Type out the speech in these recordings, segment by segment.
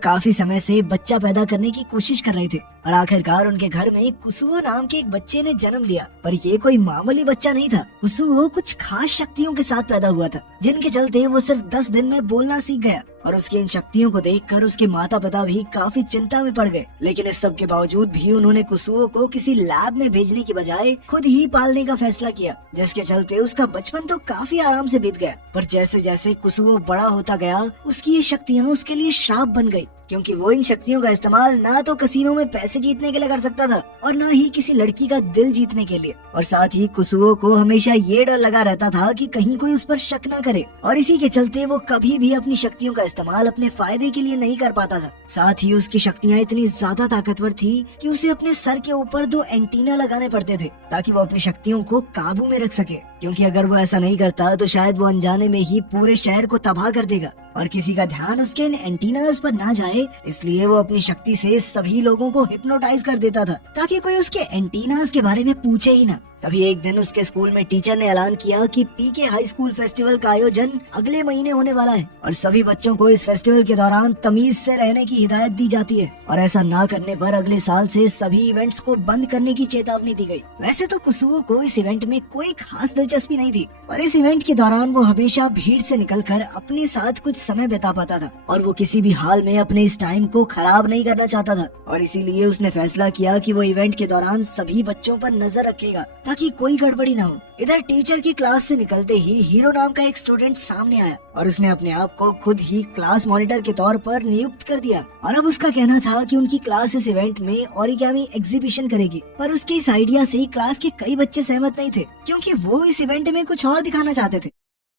काफी समय से बच्चा पैदा करने की कोशिश कर रहे थे और आखिरकार उनके घर में कुसुओ नाम के एक बच्चे ने जन्म लिया। पर ये कोई मामूली बच्चा नहीं था। कुसुओ कुछ खास शक्तियों के साथ पैदा हुआ था, जिनके चलते वो सिर्फ 10 दिन में बोलना सीख गया और उसकी इन शक्तियों को देखकर उसके माता पिता भी काफी चिंता में पड़ गए। लेकिन इस सब के बावजूद भी उन्होंने कुसुओ को किसी लैब में भेजने की बजाय खुद ही पालने का फैसला किया, जिसके चलते उसका बचपन तो काफी आराम से बीत गया। पर जैसे जैसे कुसुओ बड़ा होता गया, उसकी ये शक्तियाँ उसके लिए श्राप बन गई, क्योंकि वो इन शक्तियों का इस्तेमाल ना तो कसीनो में पैसे जीतने के लिए कर सकता था और ना ही किसी लड़की का दिल जीतने के लिए। और साथ ही कुसुओ को हमेशा ये डर लगा रहता था कि कहीं कोई उस पर शक न करे, और इसी के चलते वो कभी भी अपनी शक्तियों का इस्तेमाल अपने फायदे के लिए नहीं कर पाता था। साथ ही उसकी शक्तियाँ इतनी ज्यादा ताकतवर थी कि उसे अपने सर के ऊपर 2 एंटीना लगाने पड़ते थे ताकि वो अपनी शक्तियों को काबू में रख सके, क्योंकि अगर वो ऐसा नहीं करता तो शायद वो अनजाने में ही पूरे शहर को तबाह कर देगा और किसी का ध्यान उसके इन एंटीनास पर ना जाए। इसलिए वो अपनी शक्ति से सभी लोगों को हिप्नोटाइज कर देता था ताकि कोई उसके एंटीनास के बारे में पूछे ही ना। तभी एक दिन उसके स्कूल में टीचर ने ऐलान किया कि पीके हाई स्कूल फेस्टिवल का आयोजन अगले महीने होने वाला है और सभी बच्चों को इस फेस्टिवल के दौरान तमीज से रहने की हिदायत दी जाती है और ऐसा ना करने पर अगले साल से सभी इवेंट्स को बंद करने की चेतावनी दी गई। वैसे तो कुसुओ को इस इवेंट में कोई खास दिलचस्पी नहीं थी, पर इस इवेंट के दौरान वो हमेशा भीड़ से निकलकर अपने साथ कुछ समय बिता पाता था और वो किसी भी हाल में अपने इस टाइम को खराब नहीं करना चाहता था। और इसीलिए उसने फैसला किया कि वो इवेंट के दौरान सभी बच्चों पर नजर रखेगा ताकि कोई गड़बड़ी ना हो। इधर टीचर की क्लास से निकलते ही हीरो नाम का एक स्टूडेंट सामने आया और उसने अपने आप को खुद ही क्लास मॉनिटर के तौर पर नियुक्त कर दिया और अब उसका कहना था कि उनकी क्लास इस इवेंट में ओरिगामी एग्जीबिशन करेगी। पर उसके इस आइडिया से क्लास के कई बच्चे सहमत नहीं थे, क्योंकि वो इस इवेंट में कुछ और दिखाना चाहते थे।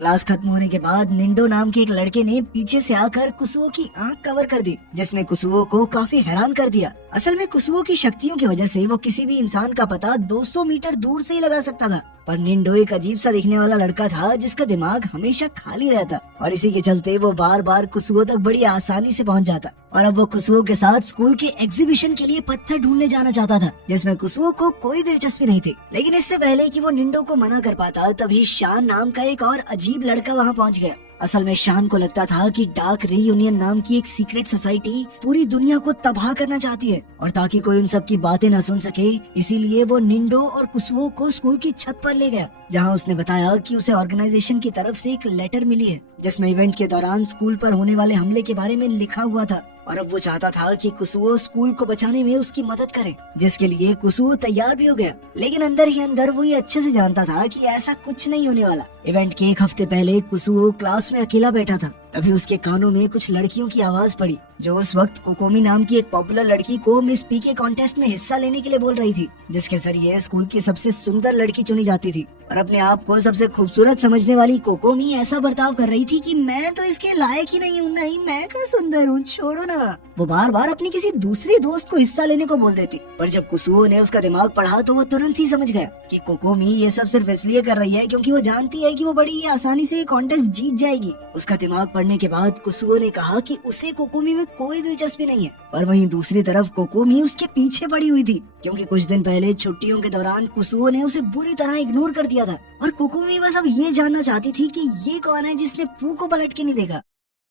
क्लास खत्म होने के बाद निंडो नाम के एक लड़के ने पीछे से आकर कुसुओ की आंख कवर कर दी, जिसने कुसुओ को काफी हैरान कर दिया। असल में कुसुओ की शक्तियों की वजह से वो किसी भी इंसान का पता 200 मीटर दूर से ही लगा सकता था, पर निंडो एक अजीब सा दिखने वाला लड़का था जिसका दिमाग हमेशा खाली रहता और इसी के चलते वो बार बार कुसुओ तक बड़ी आसानी से पहुंच जाता। और अब वो कुसुओ के साथ स्कूल के एग्जीबिशन के लिए पत्थर ढूंढने जाना चाहता था, जिसमें कुसुओ को कोई दिलचस्पी नहीं थी। लेकिन इससे पहले कि वो निंडो को मना कर पाता, तभी शान नाम का एक और अजीब लड़का वहाँ पहुँच गया। असल में शान को लगता था कि डार्क रीयूनियन नाम की एक सीक्रेट सोसाइटी पूरी दुनिया को तबाह करना चाहती है, और ताकि कोई उन सब की बातें न सुन सके इसीलिए वो निंडो और कुसुओ को स्कूल की छत पर ले गया, जहां उसने बताया कि उसे ऑर्गेनाइजेशन की तरफ से एक लेटर मिली है जिसमें इवेंट के दौरान स्कूल पर होने वाले हमले के बारे में लिखा हुआ था और अब वो चाहता था कि कुसुओ स्कूल को बचाने में उसकी मदद करे, जिसके लिए कुसुओ तैयार भी हो गया। लेकिन अंदर ही अंदर वो ये अच्छे से जानता था कि ऐसा कुछ नहीं होने वाला। इवेंट के एक हफ्ते पहले कुसुओ क्लास में अकेला बैठा था, तभी उसके कानों में कुछ लड़कियों की आवाज पड़ी जो उस वक्त कोकोमी नाम की एक पॉपुलर लड़की को मिस पीके कॉन्टेस्ट में हिस्सा लेने के लिए बोल रही थी, जिसके जरिए स्कूल की सबसे सुंदर लड़की चुनी जाती थी। और अपने आप को सबसे खूबसूरत समझने वाली कोकोमी ऐसा बर्ताव कर रही थी कि मैं तो इसके लायक ही नहीं हूँ, नहीं मैं क्या सुंदर हूँ, छोड़ो ना। वो बार बार अपनी किसी दूसरी दोस्त को हिस्सा लेने को बोल देती, पर जब कुसुओ ने उसका दिमाग पढ़ा तो वो तुरंत ही समझ गया कि कोकोमी ये सब सिर्फ इसलिए कर रही है क्योंकि वो जानती है कि वो बड़ी आसानी से कॉन्टेस्ट जीत जाएगी। उसका दिमाग पढ़ने के बाद कुसुओ ने कहा कि उसे कोकोमी में कोई दिलचस्पी नहीं है, पर वहीं दूसरी तरफ कोकोमी उसके पीछे पड़ी हुई थी, क्योंकि कुछ दिन पहले छुट्टियों के दौरान कुसुओ ने उसे बुरी तरह इग्नोर कर दिया था और कोकोमी बस अब ये जानना चाहती थी कि ये कौन है जिसने पू को पलट के नहीं देखा।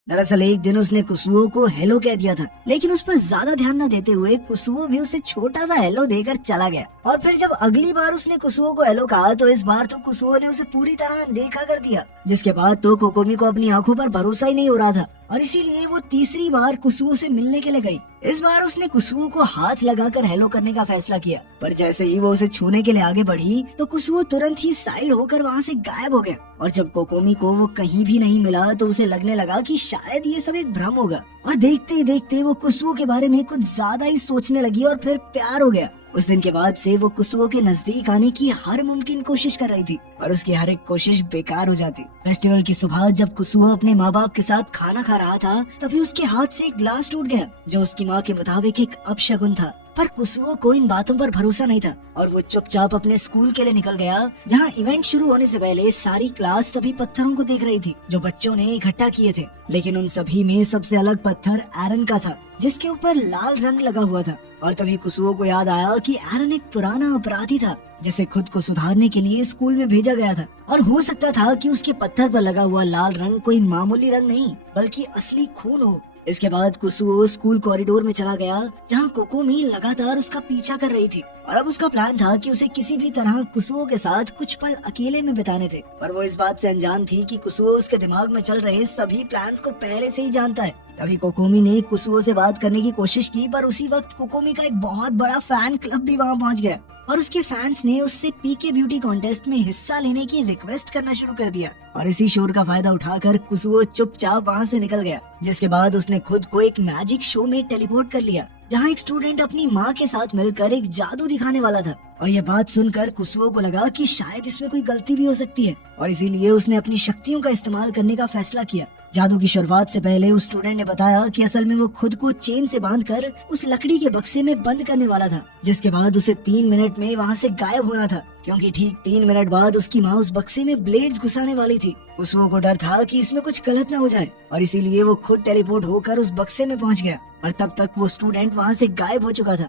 दरअसल एक दिन उसने कुसुओ को हेलो कह दिया था, लेकिन उस पर ज्यादा ध्यान न देते हुए कुसुओ भी उसे छोटा सा हेलो देकर चला गया। और फिर जब अगली बार उसने कुसुओ को हेलो कहा तो इस बार तो कुसुओ ने उसे पूरी तरह अनदेखा कर दिया, जिसके बाद तो कोकोमी को अपनी आंखों पर भरोसा ही नहीं हो रहा था और इसीलिए वो तीसरी बार कुसुओ से मिलने के लिए गई। इस बार उसने कुसुओ को हाथ लगाकर हेलो करने का फैसला किया, पर जैसे ही वो उसे छूने के लिए आगे बढ़ी तो कुसुओ तुरंत ही साइड होकर वहाँ से गायब हो गया। और जब कोकोमी को वो कहीं भी नहीं मिला तो उसे लगने लगा कि शायद ये सब एक भ्रम होगा, और देखते ही देखते वो कुसुओ के बारे में कुछ ज्यादा ही सोचने लगी और फिर प्यार हो गया। उस दिन के बाद से वो कुसुओ के नजदीक आने की हर मुमकिन कोशिश कर रही थी और उसकी हर एक कोशिश बेकार हो जाती। फेस्टिवल की सुबह जब कुसुओ अपने माँ बाप के साथ खाना खा रहा था तभी उसके हाथ से एक ग्लास टूट गया, जो उसकी माँ के मुताबिक एक अपशगुन था। पर कुसुओ को इन बातों पर भरोसा नहीं था और वो चुपचाप अपने स्कूल के लिए निकल गया, जहाँ इवेंट शुरू होने से पहले सारी क्लास सभी पत्थरों को देख रही थी जो बच्चों ने इकट्ठा किए थे। लेकिन उन सभी में सबसे अलग पत्थर एरन का था, जिसके ऊपर लाल रंग लगा हुआ था। और तभी कुसुओ को याद आया कि एरन एक पुराना अपराधी था जिसे खुद को सुधारने के लिए स्कूल में भेजा गया था, और हो सकता था कि उसके पत्थर पर लगा हुआ लाल रंग कोई मामूली रंग नहीं बल्कि असली खून हो। इसके बाद कुसुओ स्कूल कॉरिडोर में चला गया जहाँ कोकोमी लगातार उसका पीछा कर रही थी और अब उसका प्लान था कि उसे किसी भी तरह कुसुओ के साथ कुछ पल अकेले में बिताने थे। पर वो इस बात से अनजान थी कि कुसुओ उसके दिमाग में चल रहे सभी प्लान्स को पहले से ही जानता है। तभी कोकोमी ने कुसुओ से बात करने की कोशिश की, पर उसी वक्त कोकोमी का एक बहुत बड़ा फैन क्लब भी वहाँ पहुँच गया और उसके फैंस ने उससे पीके ब्यूटी कॉन्टेस्ट में हिस्सा लेने की रिक्वेस्ट करना शुरू कर दिया। और इसी शोर का फायदा उठाकर कुसुओ चुपचाप वहाँ से निकल गया, जिसके बाद उसने खुद को एक मैजिक शो में टेलीपोर्ट कर लिया जहाँ एक स्टूडेंट अपनी माँ के साथ मिलकर एक जादू दिखाने वाला था। और ये बात सुनकर कुसुओ को लगा कि शायद इसमें कोई गलती भी हो सकती है और इसीलिए उसने अपनी शक्तियों का इस्तेमाल करने का फैसला किया। जादू की शुरुआत से पहले उस स्टूडेंट ने बताया कि असल में वो खुद को चेन से बांधकर उस लकड़ी के बक्से में बंद करने वाला था, जिसके बाद उसे 3 मिनट में वहाँ से गायब होना था, क्योंकि ठीक 3 मिनट बाद उसकी माँ उस बक्से में ब्लेड्स घुसाने वाली थी। कुसुओ को डर था कि इसमें कुछ गलत न हो जाए और इसीलिए वो खुद टेलीपोर्ट होकर उस बक्से में पहुँच गया और तब तक वो स्टूडेंट वहाँ से गायब हो चुका था।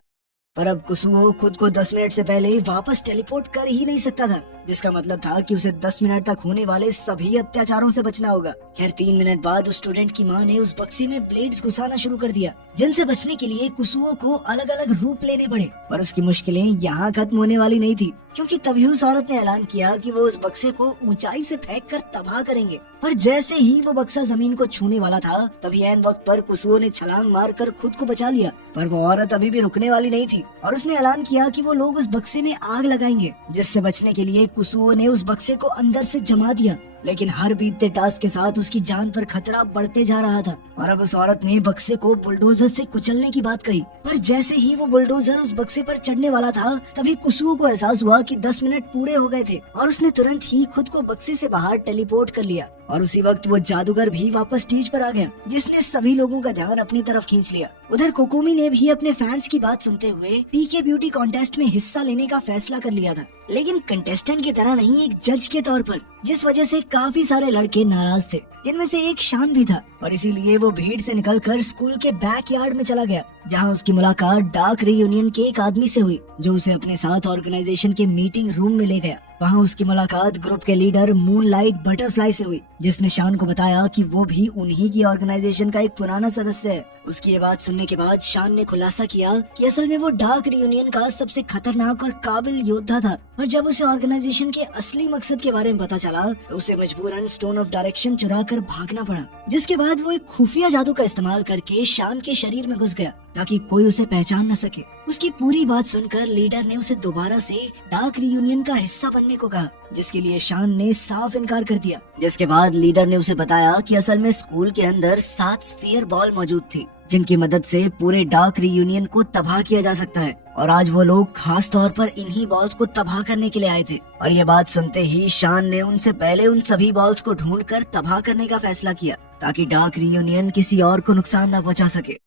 पर अब कुसुओ खुद को 10 मिनट से पहले वापस टेलीपोर्ट कर ही नहीं सकता था, जिसका मतलब था कि उसे 10 मिनट तक होने वाले सभी अत्याचारों से बचना होगा। खैर 3 मिनट बाद उस स्टूडेंट की मां ने उस बक्से में ब्लेड्स घुसाना शुरू कर दिया, जिनसे बचने के लिए कुसुओ को अलग अलग रूप लेने पड़े। पर उसकी मुश्किलें यहाँ खत्म होने वाली नहीं थी, क्योंकि तभी उस औरत ने ऐलान किया कि वो उस बक्से को ऊंचाई से फेंक कर तबाह करेंगे। पर जैसे ही वो बक्सा जमीन को छूने वाला था, तभी ऐन वक्त पर कुसुओ ने छलांग मारकर खुद को बचा लिया। पर वो औरत अभी भी रुकने वाली नहीं थी और उसने ऐलान किया कि वो लोग उस बक्से में आग लगाएंगे, जिससे बचने के लिए कुसुओ ने उस बक्से को अंदर से जमा दिया। लेकिन हर बीतते टास्क के साथ उसकी जान पर खतरा बढ़ते जा रहा था और अब उस औरत ने बक्से को बुलडोजर से कुचलने की बात कही। पर जैसे ही वो बुलडोजर उस बक्से पर चढ़ने वाला था, तभी कुसुओ को एहसास हुआ कि 10 मिनट पूरे हो गए थे और उसने तुरंत ही खुद को बक्से से बाहर टेलीपोर्ट कर लिया। और उसी वक्त वो जादूगर भी वापस स्टेज पर आ गया, जिसने सभी लोगों का ध्यान अपनी तरफ खींच लिया। उधर कोकोमी ने भी अपने फैंस की बात सुनते हुए पीके ब्यूटी कॉन्टेस्ट में हिस्सा लेने का फैसला कर लिया था, लेकिन कंटेस्टेंट की तरह नहीं, एक जज के तौर पर, जिस वजह से काफी सारे लड़के नाराज थे, जिनमें से एक शान भी था। और इसीलिए वो भीड़ से निकलकर स्कूल के बैकयार्ड में चला गया, जहां उसकी मुलाकात डार्क रीयूनियन के एक आदमी से हुई, जो उसे अपने साथ ऑर्गेनाइजेशन के मीटिंग रूम में ले गया। वहां उसकी मुलाकात ग्रुप के लीडर मूनलाइट बटरफ्लाई से हुई, जिसने शान को बताया कि वो भी उन्हीं की ऑर्गेनाइजेशन का एक पुराना सदस्य है। उसकी ये बात सुनने के बाद शान ने खुलासा किया कि असल में वो डार्क रीयूनियन का सबसे खतरनाक और काबिल योद्धा था। और जब उसे ऑर्गेनाइजेशन के असली मकसद के बारे में पता चला, तो उसे मजबूरन स्टोन ऑफ डायरेक्शन चुरा कर भागना पड़ा, जिसके बाद वो एक खुफिया जादू का इस्तेमाल करके शान के शरीर में घुस गया ताकि कोई उसे पहचान न सके। उसकी पूरी बात सुनकर लीडर ने उसे दोबारा से डार्क रीयूनियन का हिस्सा बनने को कहा, जिसके लिए शान ने साफ इनकार कर दिया। जिसके बाद लीडर ने उसे बताया कि असल में स्कूल के अंदर 7 स्फीयर बॉल मौजूद थी, जिनकी मदद से पूरे डार्क रीयूनियन को तबाह किया जा सकता है। और आज वो लोग खास तौर पर इन्हीं बॉल्स को तबाह करने के लिए आए थे। और ये बात सुनते ही शान ने उनसे पहले उन सभी बॉल्स को ढूंढकर तबाह करने का फैसला किया, ताकि डार्क रीयूनियन किसी और को नुकसान न पहुंचा सके।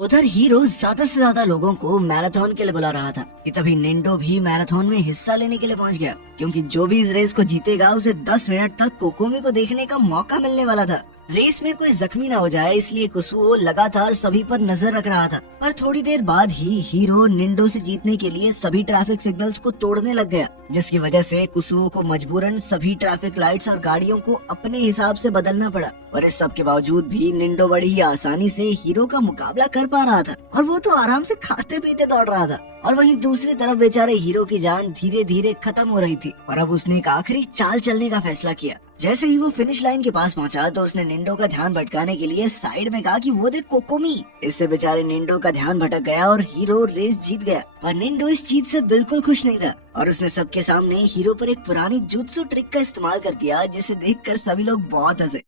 उधर हीरो ज्यादा से ज्यादा लोगों को मैराथन के लिए बुला रहा था कि तभी निंडो भी मैराथन में हिस्सा लेने के लिए पहुंच गया, क्योंकि जो भी इस रेस को जीतेगा उसे 10 मिनट तक कोकोमी को देखने का मौका मिलने वाला था। रेस में कोई जख्मी ना हो जाए, इसलिए कुसुओ लगातार सभी पर नजर रख रहा था। पर थोड़ी देर बाद ही हीरो निंडो से जीतने के लिए सभी ट्रैफिक सिग्नल्स को तोड़ने लग गया, जिसकी वजह से कुसुओ को मजबूरन सभी ट्रैफिक लाइट्स और गाड़ियों को अपने हिसाब से बदलना पड़ा। और इस सब के बावजूद भी निंडो बड़ी ही आसानी से हीरो का मुकाबला कर पा रहा था और वो तो आराम से खाते पीते दौड़ रहा था। और वहीं दूसरी तरफ बेचारे हीरो की जान धीरे धीरे खत्म हो रही थी और अब उसने एक आखिरी चाल चलने का फैसला किया। जैसे ही वो फिनिश लाइन के पास पहुंचा, तो उसने निंडो का ध्यान भटकाने के लिए साइड में कहा कि वो देख कोकोमी। इससे बेचारे निंडो का ध्यान भटक गया और हीरो रेस जीत गया। पर निंडो इस जीत से बिल्कुल खुश नहीं था और उसने सबके सामने हीरो पर एक पुरानी जुत्सु ट्रिक का इस्तेमाल कर दिया, जिसे देखकर सभी लोग बहुत हंसे।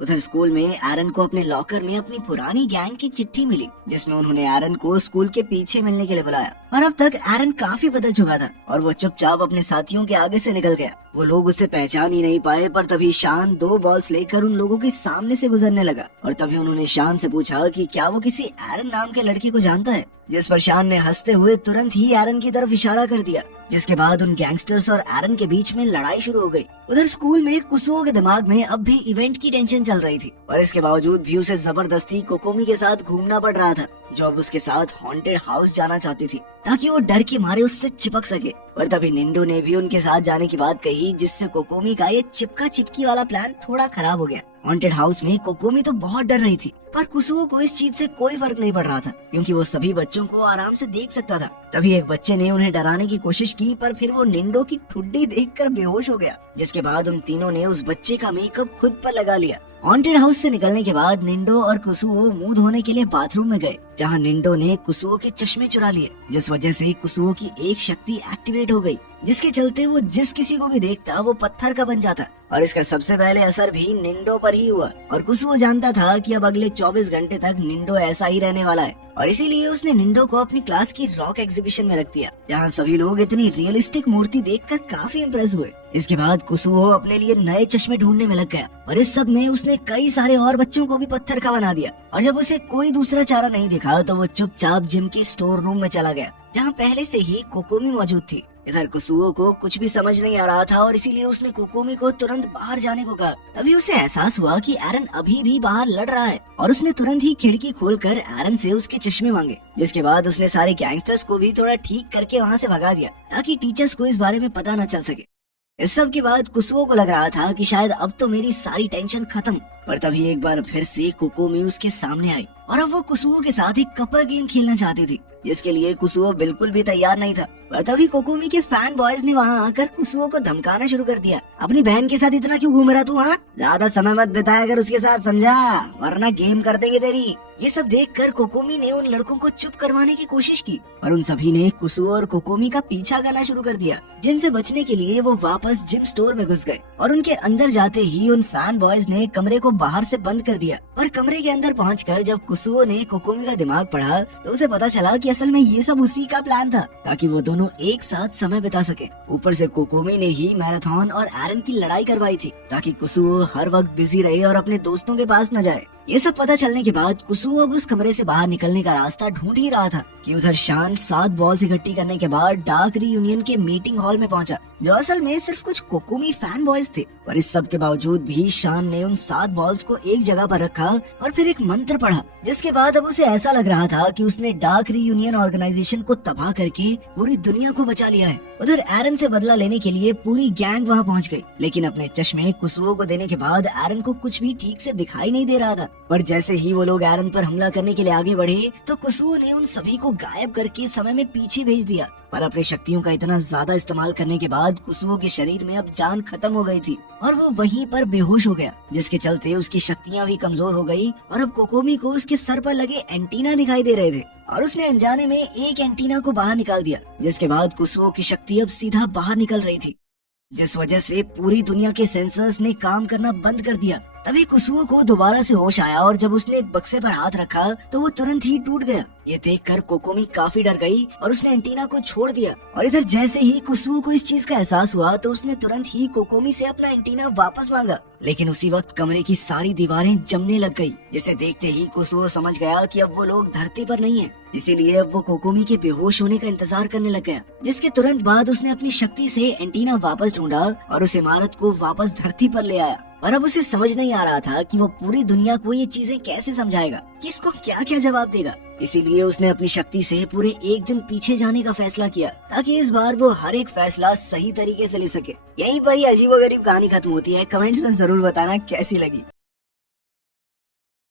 उधर स्कूल में एरन को अपने लॉकर में अपनी पुरानी गैंग की चिट्ठी मिली, जिसमें उन्होंने एरन को स्कूल के पीछे मिलने के लिए बुलाया। और अब तक एरन काफी बदल चुका था और वो चुपचाप अपने साथियों के आगे से निकल गया। वो लोग उसे पहचान ही नहीं पाए, पर तभी शान 2 बॉल्स लेकर उन लोगों के सामने से गुजरने लगा। और तभी उन्होंने शान से पूछा कि क्या वो किसी एरन नाम के लड़की को जानता है, जिस पर शान ने हंसते हुए तुरंत ही एरन की तरफ इशारा कर दिया, जिसके बाद उन गैंगस्टर्स और एरन के बीच में लड़ाई शुरू हो गई। उधर स्कूल में कुसुओ के दिमाग में अब भी इवेंट की टेंशन चल रही थी और इसके बावजूद भी उसे जबरदस्ती कोकोमी के साथ घूमना पड़ रहा था। जो अब उसके साथ हॉन्टेड हाउस जाना चाहती थी ताकि वो डर के मारे उससे चिपक सके। पर तभी निंडो ने भी उनके साथ जाने की बात कही, जिससे कोकोमी का ये चिपका चिपकी वाला प्लान थोड़ा खराब हो गया। हॉन्टेड हाउस में कोकोमी तो बहुत डर रही थी, पर कुसुओ को इस चीज से कोई फर्क नहीं पड़ रहा था क्योंकि वो सभी बच्चों को आराम से देख सकता था। तभी एक बच्चे ने उन्हें डराने की कोशिश की, पर फिर वो निंडो की ठुड्डी देखकर बेहोश हो गया, जिसके बाद उन तीनों ने उस बच्चे का मेकअप खुद पर लगा लिया। हॉन्टेड हाउस से निकलने के बाद निंडो और कुसुओ मुंह धोने के लिए बाथरूम में गए, जहां निंडो ने कुसुओ के चश्मे चुरा लिए, जिस वजह से कुसुओ की एक शक्ति एक्टिवेट हो गई, जिसके चलते वो जिस किसी को भी देखता वो पत्थर का बन जाता। और इसका सबसे पहले असर भी निंडो पर ही हुआ और कुसुओ जानता था कि अब अगले 24 घंटे तक निंडो ऐसा ही रहने वाला है, और इसीलिए उसने निंडो को अपनी क्लास की रॉक एग्जीबिशन में रख दिया, जहाँ सभी लोग इतनी रियलिस्टिक मूर्ति देखकर काफी इम्प्रेस हुए। इसके बाद कुसुओ अपने लिए नए चश्मे ढूंढने में लग गया और इस सब में उसने कई सारे और बच्चों को भी पत्थर का बना दिया। और जब उसे कोई दूसरा चारा नहीं दिखा तो वो चुपचाप जिम की स्टोर रूम में चला गया, जहाँ पहले से ही कोकोमी मौजूद थी। इधर कुसुओ को कुछ भी समझ नहीं आ रहा था और इसीलिए उसने कोकोमी को तुरंत बाहर जाने को कहा। तभी उसे एहसास हुआ कि एरन अभी भी बाहर लड़ रहा है और उसने तुरंत ही खिड़की खोलकर एरन से उसके चश्मे मांगे, जिसके बाद उसने सारे गैंगस्टर्स को भी थोड़ा ठीक करके वहाँ से भगा दिया ताकि टीचर्स को इस बारे में पता न चल सके। इस सब के बाद कुसुओ को लग रहा था कि शायद अब तो मेरी सारी टेंशन खत्म, पर तभी एक बार फिर से कोकोमी उसके सामने आई और अब वो कुसुओ के साथ एक कपल गेम खेलना चाहती थी, जिसके लिए कुसुओ बिल्कुल भी तैयार नहीं था। पर तभी कोकोमी के फैन बॉयज ने वहाँ आकर कुसुओ को धमकाना शुरू कर दिया। अपनी बहन के साथ इतना क्यों घूम रहा तू? हाँ, ज्यादा समय मत बिताया अगर उसके साथ, समझा, वरना गेम कर देंगे तेरी। ये सब देखकर कोकोमी ने उन लड़कों को चुप करवाने की कोशिश की और उन सभी ने कुसुओ और कोकोमी का पीछा करना शुरू कर दिया, जिनसे बचने के लिए वो वापस जिम स्टोर में घुस गए और उनके अंदर जाते ही उन फैन बॉयज ने कमरे को बाहर से बंद कर दिया। और कमरे के अंदर पहुंचकर जब कुसुओ ने कोकोमी का दिमाग पढ़ा तो उसे पता चला कि असल में ये सब उसी का प्लान था ताकि वो दोनों एक साथ समय बिता सके। ऊपर से कोकोमी ने ही मैराथन और एरन की लड़ाई करवाई थी ताकि कुसुओ हर वक्त बिजी रहे और अपने दोस्तों के पास न जाए। ये सब पता चलने के बाद कुसुओ अब उस कमरे से बाहर निकलने का रास्ता ढूंढ ही रहा था कि उधर शान 7 बॉल्स इकट्ठी करने के बाद डार्क रीयूनियन के मीटिंग हॉल में पहुंचा, जो असल में सिर्फ कुछ कोकोमी फैन बॉयज थे। पर इस सब के बावजूद भी शान ने उन 7 बॉल्स को एक जगह पर रखा और फिर एक मंत्र पढ़ा, जिसके बाद अब उसे ऐसा लग रहा था कि उसने डार्क रीयूनियन ऑर्गेनाइजेशन को तबाह करके पूरी दुनिया को बचा लिया है। उधर एरन से बदला लेने के लिए पूरी गैंग वहाँ पहुँच गई, लेकिन अपने चश्मे कुसुओ को देने के बाद एरन को कुछ भी ठीक से दिखाई नहीं दे रहा था। पर जैसे ही वो लोग एरन पर हमला करने के लिए आगे बढ़े तो कुसुओ ने उन सभी को गायब करके समय में पीछे भेज दिया। पर अपनी शक्तियों का इतना ज्यादा इस्तेमाल करने के बाद कुसुओ के शरीर में अब जान खत्म हो गई थी और वो वहीं पर बेहोश हो गया, जिसके चलते उसकी शक्तियां भी कमजोर हो गई और अब कोकोमी को उसके सर पर लगे एंटीना दिखाई दे रहे थे और उसने अनजाने में एक एंटीना को बाहर निकाल दिया, जिसके बाद कुसुओ की शक्ति अब सीधा बाहर निकल रही थी, जिस वजह से पूरी दुनिया के सेंसर्स ने काम करना बंद कर दिया। तभी कुसुओ को दोबारा से होश आया और जब उसने एक बक्से पर हाथ रखा तो वो तुरंत ही टूट गया। ये देखकर कोकोमी काफी डर गई और उसने एंटीना को छोड़ दिया। और इधर जैसे ही कुसुओ को इस चीज का एहसास हुआ तो उसने तुरंत ही कोकोमी से अपना एंटीना वापस मांगा, लेकिन उसी वक्त कमरे की सारी दीवारें जमने लग गई, जिसे देखते ही कुसुओ समझ गया कि अब वो लोग धरती पर नहीं है। इसीलिए अब वो कोकोमी के बेहोश होने का इंतजार करने लग गया, जिसके तुरंत बाद उसने अपनी शक्ति से एंटीना वापस ढूंढा और उस इमारत को वापस धरती पर ले आया। पर अब उसे समझ नहीं आ रहा था कि वो पूरी दुनिया को ये चीजें कैसे समझाएगा, किसको क्या क्या जवाब देगा। इसीलिए उसने अपनी शक्ति से पूरे एक दिन पीछे जाने का फैसला किया ताकि इस बार वो हर एक फैसला सही तरीके से ले सके। यहीं पर ही अजीबोगरीब कहानी खत्म होती है। कमेंट्स में जरूर बताना कैसी लगी।